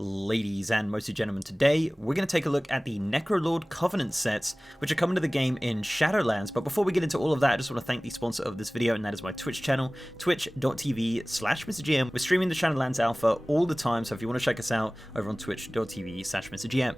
Ladies and mostly gentlemen, today we're going to take a look at the Necrolord Covenant sets, which are coming to the game in Shadowlands. But before we get into all of that, I just want to thank the sponsor of this video, and that is my Twitch channel, twitch.tv/MrGM. We're streaming the Shadowlands Alpha all the time, so if you want to check us out over on twitch.tv/MrGM.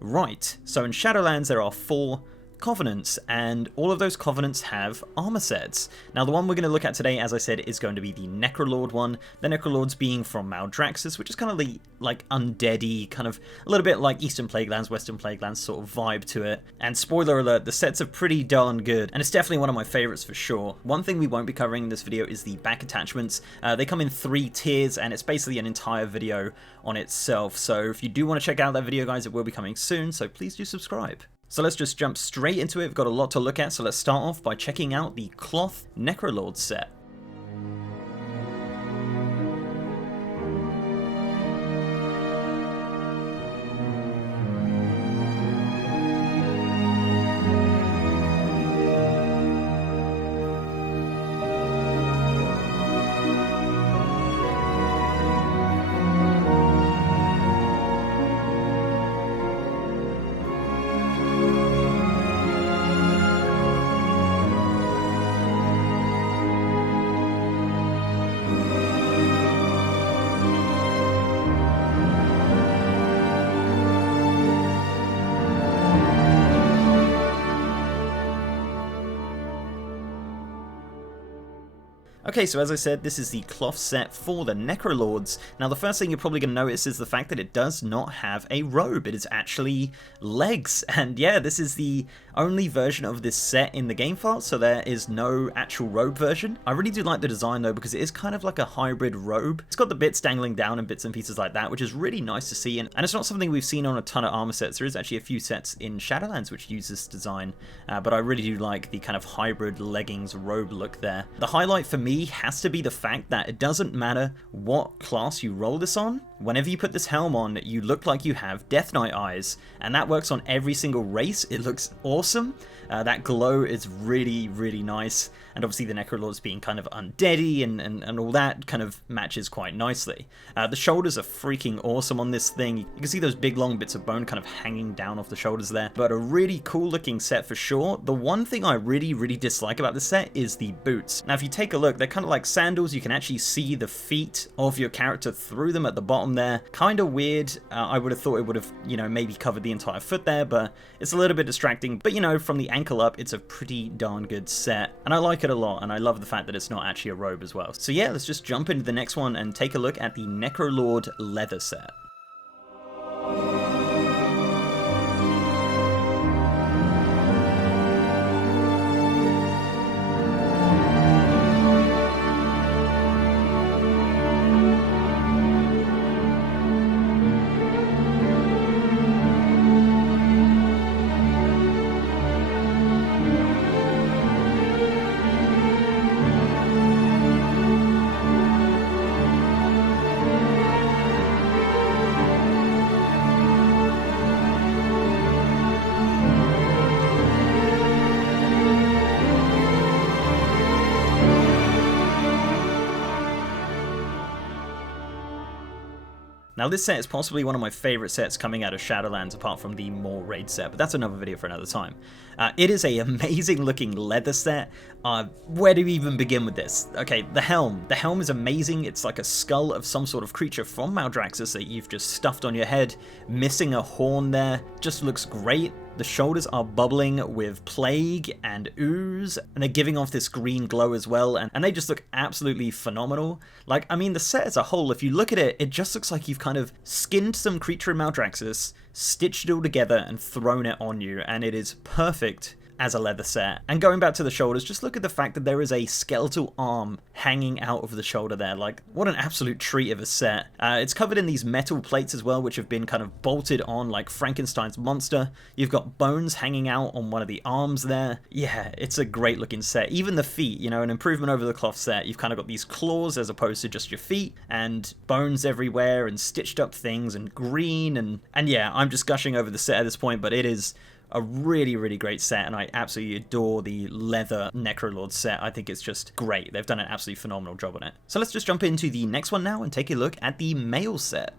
Right, so in Shadowlands there are 4 Covenants, and all of those Covenants have armor sets. Now the one we're going to look at today, as I said, is going to be the Necrolord one. The Necrolords being from Maldraxxus, which is kind of the like undeady, kind of a little bit like Eastern Plaguelands, Western Plaguelands sort of vibe to it. And spoiler alert, the sets are pretty darn good, and it's definitely one of my favorites for sure. One thing we won't be covering in this video is the back attachments. They come in 3 tiers, and it's basically an entire video on itself. So if you do want to check out that video, guys, it will be coming soon, so please do subscribe. So let's just jump straight into it. We've got a lot to look at, so let's start off by checking out the Cloth Necrolord set. Okay, so as I said, this is the cloth set for the Necrolords. Now the first thing you're probably going to notice is the fact that it does not have a robe. It is actually legs, and yeah, this is the only version of this set in the game file, so there is no actual robe version. I really do like the design though, because it is kind of like a hybrid robe. It's got the bits dangling down and bits and pieces like that, which is really nice to see, and it's not something we've seen on a ton of armor sets. There is actually a few sets in Shadowlands which use this design, but I really do like the kind of hybrid leggings robe look there. The highlight for me has to be the fact that it doesn't matter what class you roll this on. Whenever you put this helm on, you look like you have Death Knight eyes, and that works on every single race. It looks awesome. That glow is really, really nice, and obviously the Necrolords being kind of undeady and all that kind of matches quite nicely. The shoulders are freaking awesome on this thing. You can see those big long bits of bone kind of hanging down off the shoulders there, but a really cool looking set for sure. The one thing I really dislike about this set is the boots. Now if you take a look, they're kind of like sandals. You can actually see the feet of your character through them at the bottom there. Kind of weird. I would have thought it would have, you know, maybe covered the entire foot there, but it's a little bit distracting. But you know, from the ankle up, it's a pretty darn good set, and I like it a lot, and I love the fact that it's not actually a robe as well. So yeah, let's just jump into the next one and take a look at the Necrolord leather set. Now this set is possibly one of my favourite sets coming out of Shadowlands, apart from the Maw raid set, but that's another video for another time. It is an amazing looking leather set. Where do we even begin with this? Okay, the helm. The helm is amazing. It's like a skull of some sort of creature from Maldraxxus that you've just stuffed on your head, missing a horn there. Just looks great. The shoulders are bubbling with plague and ooze, and they're giving off this green glow as well, and they just look absolutely phenomenal. Like, I mean, the set as a whole, if you look at it, it just looks like you've kind of skinned some creature in Maldraxxus, stitched it all together, and thrown it on you, and it is perfect as a leather set. And going back to the shoulders, just look at the fact that there is a skeletal arm hanging out of the shoulder there. Like, what an absolute treat of a set. It's covered in these metal plates as well, which have been kind of bolted on like Frankenstein's monster. You've got bones hanging out on one of the arms there. Yeah, it's a great looking set. Even the feet, you know, an improvement over the cloth set. You've kind of got these claws as opposed to just your feet, and bones everywhere, and stitched up things, and green, and yeah, I'm just gushing over the set at this point, but it is a really, really great set, and I absolutely adore the leather Necrolord set. I think it's just great. They've done an absolutely phenomenal job on it. So let's just jump into the next one now and take a look at the male set.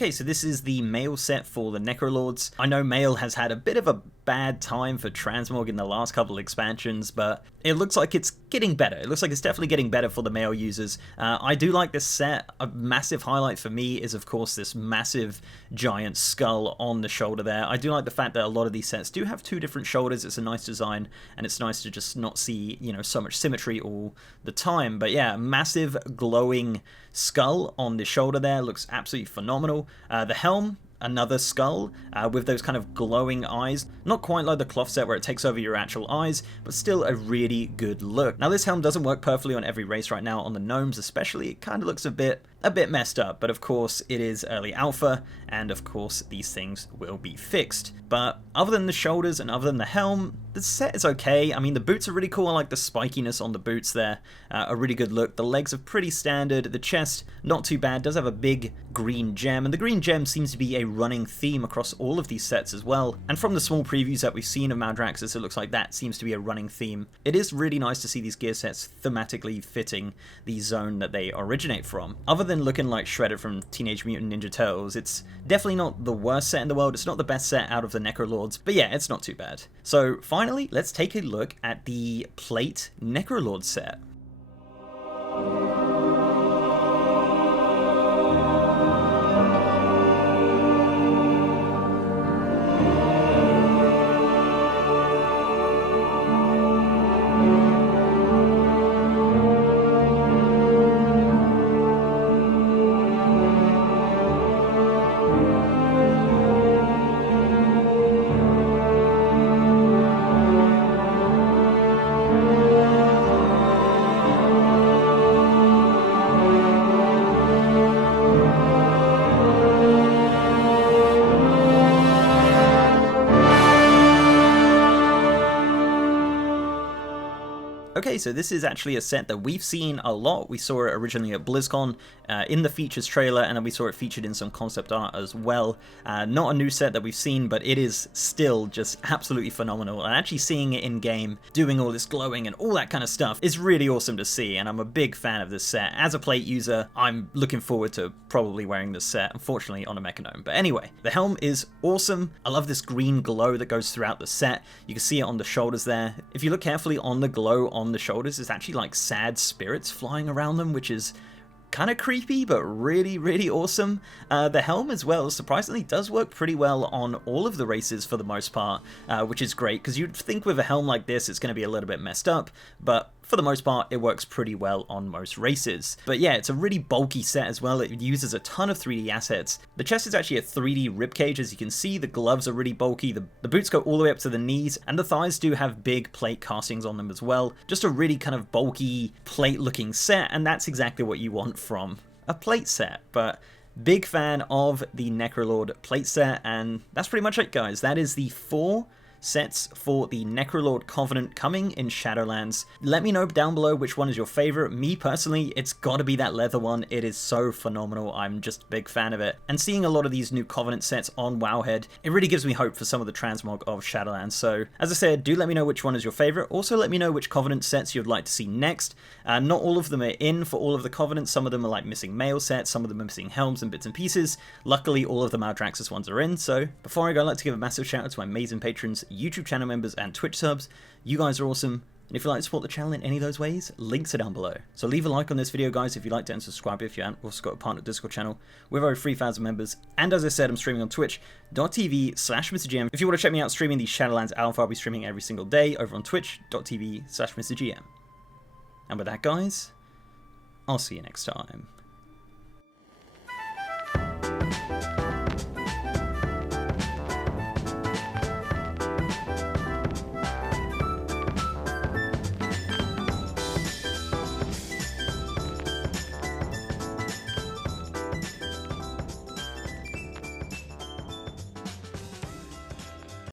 Okay, so this is the male set for the Necrolords. I know male has had a bit of a bad time for transmog in the last couple of expansions, but it looks like it's getting better. It looks like it's definitely getting better for the male users. I do like this set. A massive highlight for me is, of course, this massive giant skull on the shoulder there. I do like the fact that a lot of these sets do have 2 different shoulders. It's a nice design, and it's nice to just not see, you know, so much symmetry all the time. But yeah, massive glowing skull on the shoulder there looks absolutely phenomenal. The helm, another skull with those kind of glowing eyes. Not quite like the cloth set where it takes over your actual eyes, but still a really good look. Now this helm doesn't work perfectly on every race right now. On the gnomes especially, it kind of looks a bit messed up, but of course it is early alpha, and of course these things will be fixed. But other than the shoulders and other than the helm, the set is okay. I mean, the boots are really cool. I like the spikiness on the boots there. A really good look. The legs are pretty standard. The chest, not too bad. Does have a big green gem, and the green gem seems to be a running theme across all of these sets as well. And from the small previews that we've seen of Maldraxxus, it looks like that seems to be a running theme. It is really nice to see these gear sets thematically fitting the zone that they originate from. Other than looking like Shredder from Teenage Mutant Ninja Turtles, it's definitely not the worst set in the world. It's not the best set out of the Necrolords, but yeah, it's not too bad. So finally, let's take a look at the plate Necrolord set. Okay, so this is actually a set that we've seen a lot. We saw it originally at BlizzCon in the features trailer, and then we saw it featured in some concept art as well. Not a new set that we've seen, but it is still just absolutely phenomenal. And actually seeing it in-game, doing all this glowing and all that kind of stuff is really awesome to see, and I'm a big fan of this set. As a plate user, I'm looking forward to probably wearing this set, unfortunately on a Mecha-Gnome. But anyway, the helm is awesome. I love this green glow that goes throughout the set. You can see it on the shoulders there. If you look carefully on the glow on the shoulders, it's actually like sad spirits flying around them, which is kind of creepy, but really, really awesome. The helm as well, surprisingly, does work pretty well on all of the races for the most part, which is great, because you'd think with a helm like this, it's going to be a little bit messed up, but for the most part, it works pretty well on most races. But yeah, it's a really bulky set as well. It uses a ton of 3D assets. The chest is actually a 3D ribcage, as you can see. The gloves are really bulky. The boots go all the way up to the knees, and the thighs do have big plate castings on them as well. Just a really kind of bulky, plate-looking set, and that's exactly what you want from a plate set. But big fan of the Necrolord plate set, and that's pretty much it, guys. That is the 4 sets for the Necrolord Covenant coming in Shadowlands. Let me know down below which one is your favorite. Me personally, it's gotta be that leather one. It is so phenomenal. I'm just a big fan of it. And seeing a lot of these new Covenant sets on Wowhead, it really gives me hope for some of the transmog of Shadowlands. So as I said, do let me know which one is your favorite. Also let me know which Covenant sets you'd like to see next. Not all of them are in for all of the Covenants. Some of them are like missing male sets, some of them are missing helms and bits and pieces. Luckily, all of the Maldraxxus ones are in. So before I go, I'd like to give a massive shout out to my amazing patrons, YouTube channel members, and Twitch subs. You guys are awesome, and if you'd like to support the channel in any of those ways, links are down below. So leave a like on this video, guys, if you liked it, and subscribe if you haven't. We've also got a partner Discord channel with over 3,000 members, and as I said, I'm streaming on twitch.tv/MrGM. If you want to check me out streaming the Shadowlands Alpha, I'll be streaming every single day over on twitch.tv/MrGM. And with that, guys, I'll see you next time.